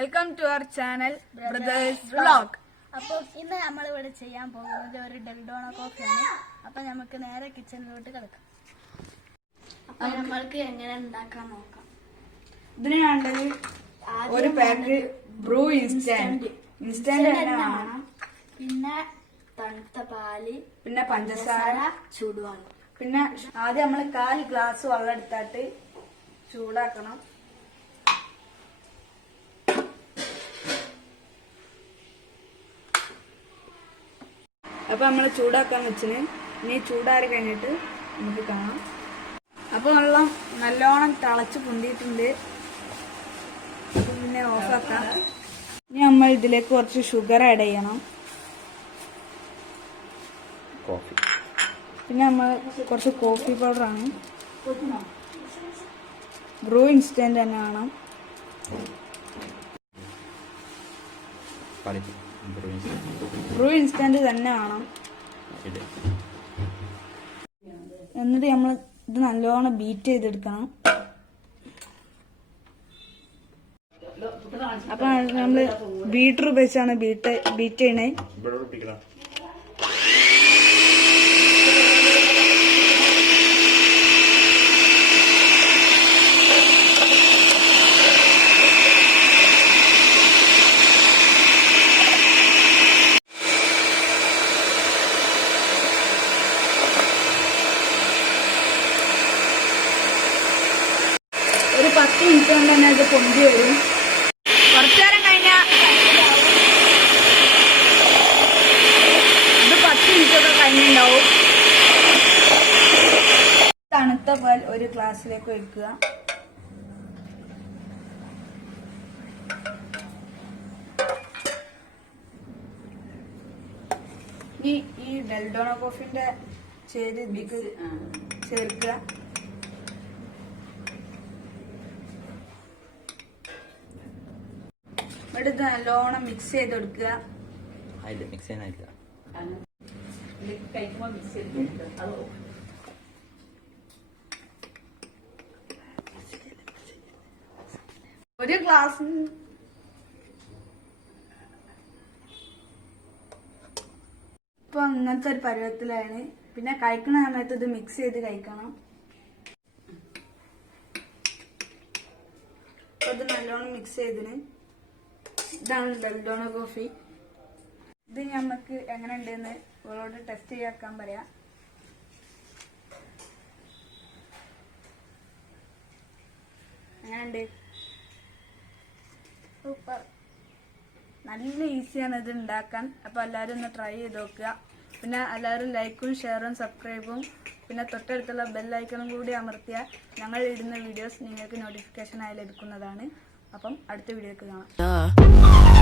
Welcome to our channel brothers vlog. അപ്പോൾ ഇന്ന് നമ്മൾ ഇവിടെ ചെയ്യാൻ പോകുന്നത് ഒരു ഡൽഡോണ കോഫിയാണ്. അപ്പോൾ നമുക്ക് നേരെ കിച്ചണിലോട്ട് കിടക്കാം. അപ്പോൾ നമ്മൾക്ക് എങ്ങനെ ഉണ്ടാക്കാൻ നോക്കാം. ഇതിന് വേണ്ടത് ഒരു പാക്ക് ബ്രൂ ഇൻസ്റ്റന്റ് വേണം, പിന്നെ തണുത്ത പാല്, പിന്നെ പഞ്ചസാര, ചൂടുവെള്ളം. പിന്നെ ആദ്യം നമ്മൾ 1/4 ഗ്ലാസ് വെള്ളം എടുത്തിട്ട് ചൂടാക്കണം. അപ്പൊ നമ്മൾ ചൂടാക്കാൻ വെച്ചിന്. ഇനി ചൂടാറി കഴിഞ്ഞിട്ട് നമുക്ക് കാണാം. അപ്പൊ വെള്ളം നല്ലോണം തിളച്ച് പൊന്തിയിട്ടുണ്ട്. അപ്പൊ പിന്നെ ഓഫാക്കാം. ഇനി നമ്മൾ ഇതിലേക്ക് കുറച്ച് ഷുഗർ ആഡ് ചെയ്യണം. പിന്നെ നമ്മൾ കുറച്ച് കോഫി പൗഡറാണ്. ബ്രൂ ഇൻസ്റ്റന്റ് തന്നെ വേണം. ബ്രൂ ഇൻസ്റ്റന്റ് തന്നെ വേണം. എന്നിട്ട് നമ്മൾ ഇത് നല്ലോണം ബീറ്റ് ചെയ്തെടുക്കണം. അപ്പൊ നമ്മള് ബീറ്റർ ഉപയോഗിച്ചാണ് ബീറ്റ് ചെയ്യണേ. ഒരു 10 മിനിറ്റ് കൊണ്ട് തന്നെ ഇത് പൊന്തി വരും. കുറച്ചു നേരം കഴിഞ്ഞാൽ ഇത് 10 മിനിറ്റ് ഒക്കെ കഴിഞ്ഞിട്ടുണ്ടാവും. തണുത്ത പാൽ ഒരു ഗ്ലാസ്സിലേക്ക് ഒഴിക്കുക. ഇനി ഈ ഡൽഡോണ കോഫിന്റെ ചേര് ഇതിലേക്ക് ചേർക്കുക. എടുത്ത് നല്ലോണം മിക്സ് ചെയ്ത് കൊടുക്കുക. ഒരു ഗ്ലാസ് ഇപ്പൊ ഇങ്ങനത്തെ ഒരു പരുവത്തിലാണ്. പിന്നെ കഴിക്കുന്ന സമയത്ത് ഇത് മിക്സ് ചെയ്ത് കഴിക്കണം. അപ്പൊ ഇത് നല്ലോണം മിക്സ് ചെയ്തിന്. ഇതാണ് ഡൽഡോണ കോഫി. ഇത് നമുക്ക് എങ്ങനെ ഉണ്ടെന്ന് ഇവളോട് ടെസ്റ്റ് ചെയ്യാക്കാൻ പറയാം. എങ്ങനെയുണ്ട്? സൂപ്പർ. നല്ല ഈസിയാണ് ഇത് ഉണ്ടാക്കാൻ. അപ്പോൾ എല്ലാവരും ഒന്ന് ട്രൈ ചെയ്ത് നോക്കുക. പിന്നെ എല്ലാവരും ലൈക്കും ഷെയറും സബ്സ്ക്രൈബും പിന്നെ തൊട്ടടുത്തുള്ള ബെല്ലൈക്കണും കൂടി അമർത്തിയാൽ ഞങ്ങൾ ഇടുന്ന വീഡിയോസ് നിങ്ങൾക്ക് നോട്ടിഫിക്കേഷൻ ആയി ലഭിക്കുന്നതാണ്. അപ്പം അടുത്ത വീഡിയോക്ക് കാണാം.